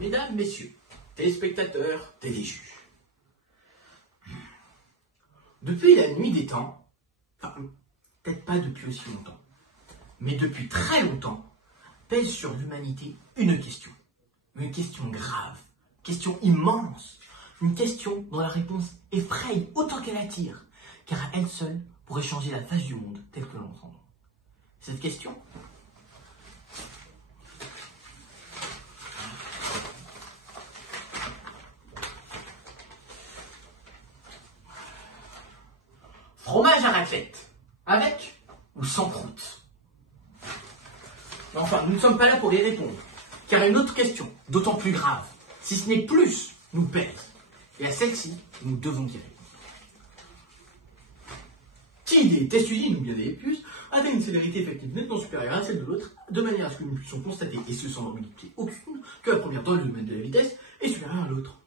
Mesdames, messieurs, téléspectateurs, téléjuges. Depuis la nuit des temps, enfin, peut-être pas depuis aussi longtemps, mais depuis très longtemps, pèse sur l'humanité une question grave, question immense, une question dont la réponse effraie autant qu'elle attire, car à elle seule pourrait changer la face du monde tel que l'entendons. Cette question, fromage à raclette, avec ou sans croûte? Enfin, nous ne sommes pas là pour y répondre, car une autre question, d'autant plus grave, si ce n'est plus, nous pèse. Et à celle-ci, nous devons y répondre. Qui des tests usines ou bien des puces avait une célérité effective nettement supérieure à celle de l'autre, de manière à ce que nous puissions constater, et ce sans ambiguïté aucune, que la première dans le domaine de la vitesse est supérieure à l'autre?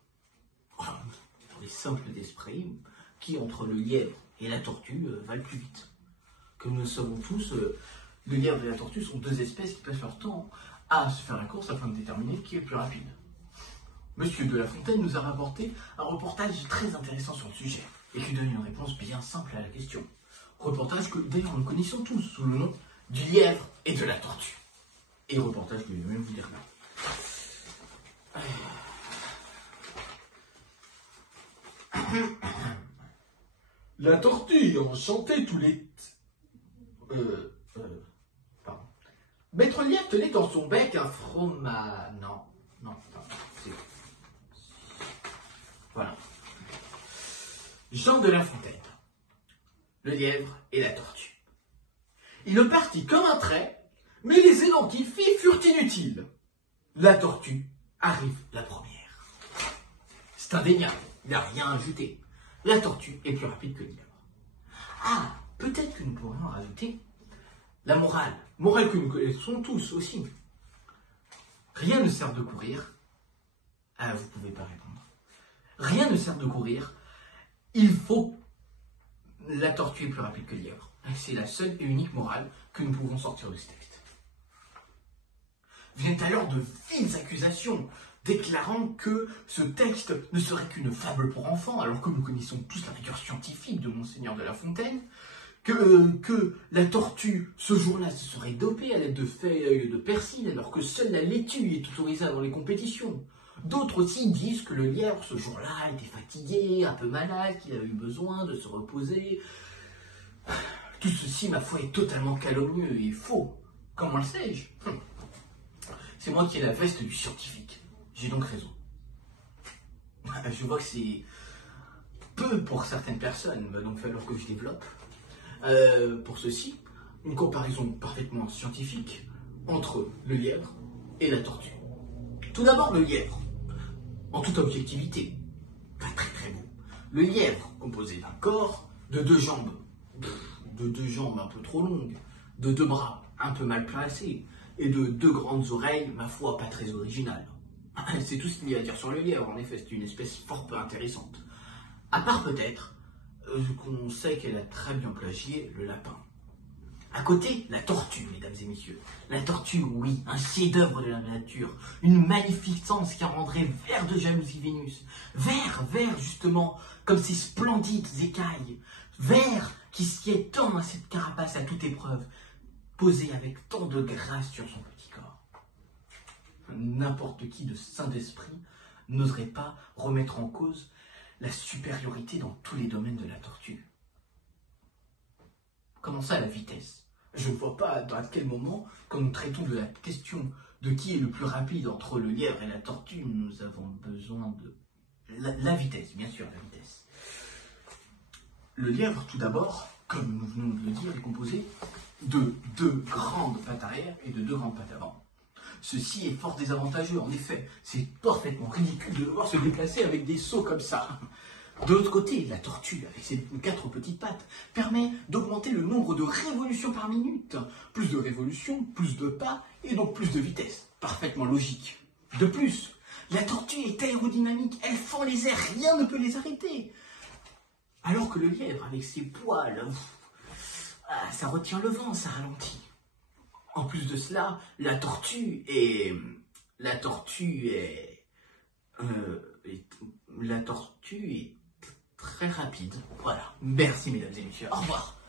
Voilà, pour les simples d'esprit, qui entre le lièvre et la tortue va le plus vite. Comme nous le savons tous, le lièvre et la tortue sont deux espèces qui passent leur temps à se faire la course afin de déterminer qui est le plus rapide. Monsieur de La Fontaine nous a rapporté un reportage très intéressant sur le sujet et qui donne une réponse bien simple à la question. Reportage que d'ailleurs nous connaissons tous sous le nom du lièvre et de la tortue. Et reportage que je vais même vous dire là. La tortue enchantait tous les... Pardon. Maître Lièvre tenait dans son bec un fromage... Non, c'est... Voilà. Jean de La Fontaine. Le lièvre et la tortue. Il partit comme un trait, mais les élans qu'il fit furent inutiles. La tortue arrive la première. C'est indéniable, il n'a rien ajouté. La tortue est plus rapide que le lièvre. Ah, peut-être que nous pourrions rajouter la morale que nous connaissons tous aussi. Rien ne sert de courir. Ah, vous ne pouvez pas répondre. Rien ne sert de courir. Il faut... La tortue est plus rapide que le lièvre. C'est la seule et unique morale que nous pouvons sortir de ce texte. Viennent alors de viles accusations, déclarant que ce texte ne serait qu'une fable pour enfants, alors que nous connaissons tous la rigueur scientifique de Monseigneur de La Fontaine, que la tortue, ce jour-là, se serait dopée à l'aide de feuilles de persil, alors que seule la laitue est autorisée dans les compétitions. D'autres aussi disent que le lièvre, ce jour-là, était fatigué, un peu malade, qu'il avait eu besoin de se reposer. Tout ceci, ma foi, est totalement calomnieux et faux. Comment le sais-je? C'est moi qui ai la veste du scientifique. J'ai donc raison. Je vois que c'est peu pour certaines personnes, il va donc falloir que je développe. Pour ceci, une comparaison parfaitement scientifique entre le lièvre et la tortue. Tout d'abord, le lièvre. En toute objectivité, pas très beau. Le lièvre, composé d'un corps, de deux jambes un peu trop longues, de deux bras un peu mal placés, et de deux grandes oreilles, ma foi, pas très originales. C'est tout ce qu'il y a à dire sur le lièvre, en effet, c'est une espèce fort peu intéressante. À part peut-être qu'on sait qu'elle a très bien plagié le lapin. À côté, la tortue, mesdames et messieurs. La tortue, oui, un chef-d'œuvre de la nature. Une magnificence qui rendrait vert de jalousie Vénus. Vert, justement, comme ces splendides écailles. Vert qui sied tant à cette carapace à toute épreuve, posée avec tant de grâce sur son petit corps. N'importe qui de saint d'esprit n'oserait pas remettre en cause la supériorité dans tous les domaines de la tortue. Comment ça, la vitesse? Je ne vois pas à quel moment, quand nous traitons de la question de qui est le plus rapide entre le lièvre et la tortue, nous avons besoin de... La vitesse, bien sûr, la vitesse. Le lièvre, tout d'abord, comme nous venons de le dire, est composé de deux grandes pattes arrière et de deux grandes pattes avant. Ceci est fort désavantageux, en effet. C'est parfaitement ridicule de devoir se déplacer avec des sauts comme ça. De l'autre côté, la tortue, avec ses 4 petites pattes, permet d'augmenter le nombre de révolutions par minute. Plus de révolutions, plus de pas, et donc plus de vitesse. Parfaitement logique. De plus, la tortue est aérodynamique, elle fend les airs, rien ne peut les arrêter. Alors que le lièvre, avec ses poils, ça retient le vent, ça ralentit. En plus de cela, la tortue est La tortue est très rapide. Voilà. Merci mesdames et messieurs. Au revoir.